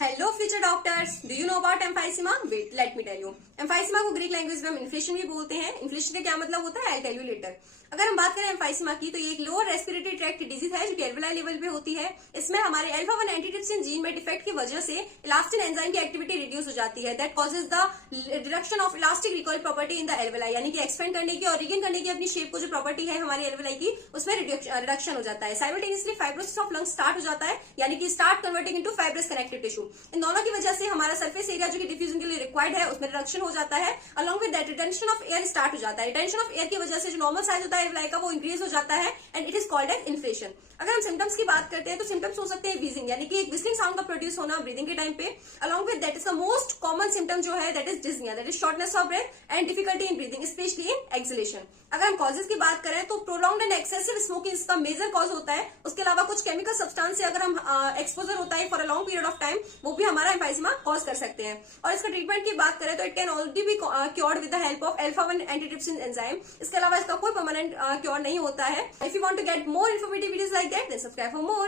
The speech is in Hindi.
Hello future doctors, do you know about emphysema? Wait, let me tell you. Emphysema को ग्रीक लैंग्वेज में हम इन्फ्लेशन भी बोलते हैं। इन्फ्लेशन का क्या मतलब होता है, आई टेल यू लेटर। अगर हम बात करें एम्फाइसीमा की, तो ये एक लोअर रेस्पिरेटरी ट्रैक्ट डिजीज है जो कि एल्वेलाई लेवल पे होती है। इसमें हमारे अल्फा 1 एंटीट्रिप्सिन जीन में डिफेक्ट की वजह से इलास्टिन एंजाइम की एक्टिविटी रिड्यूस हो जाती है। That causes the reduction of elastic recoil property in the alveoli, यानी कि एक्सपेंड करने की और रिगेन करने की अपनी शेप को जो प्रॉपर्टी है हमारी एल्वेलाई की, उसमें रिडक्शन हो जाता है। Simultaneously fibrosis of lungs start हो जाता है, यानी कि start converting into fibrous connective tissue. इन दोनों की वजह से हमारा सरफेस एरिया जो कि डिफ्यूजन के लिए रिक्वायर्ड है उसमें रिडक्शन हो जाता है। Along with that retention of air start हो जाता है। रिटेंशन ऑफ एयर की वजह से जो नॉर्मल साइज होता है एल्वेलाई का वो इंक्रीज हो जाता है and it is called as inflation. अगर हम सिम्टम्स की बात करते हैं तो सिम्टम्स हो सकते हैं वीजिंग, यानी कि एक विस्लिंग साउंड का प्रोड्यूस होना ब्रीदिंग के टाइम पे। Along with that is the most common symptom जो है that is dyspnoea, that is shortness of breath and difficulty in breathing especially in exhalation. अगर हम कॉजेज की बात करें तो प्रोलॉन्ग्ड एंड एक्सेसिव स्मोकिंग इसका मेजर कॉज होता है। उसके अलावा कुछ केमिकल सब्सटेंस से अगर हम एक्सपोजर होता है for a long period of time, वो भी हमारा एम्फाइसीमा कॉज कर सकते हैं। और इसका ट्रीटमेंट की बात करें तो it can already be cured with the help of alpha 1 antitrypsin enzyme. इसके अलावा इसका कोई परमानेंट क्योर नहीं होता है। If you want to get more informative videos like that, then subscribe for more.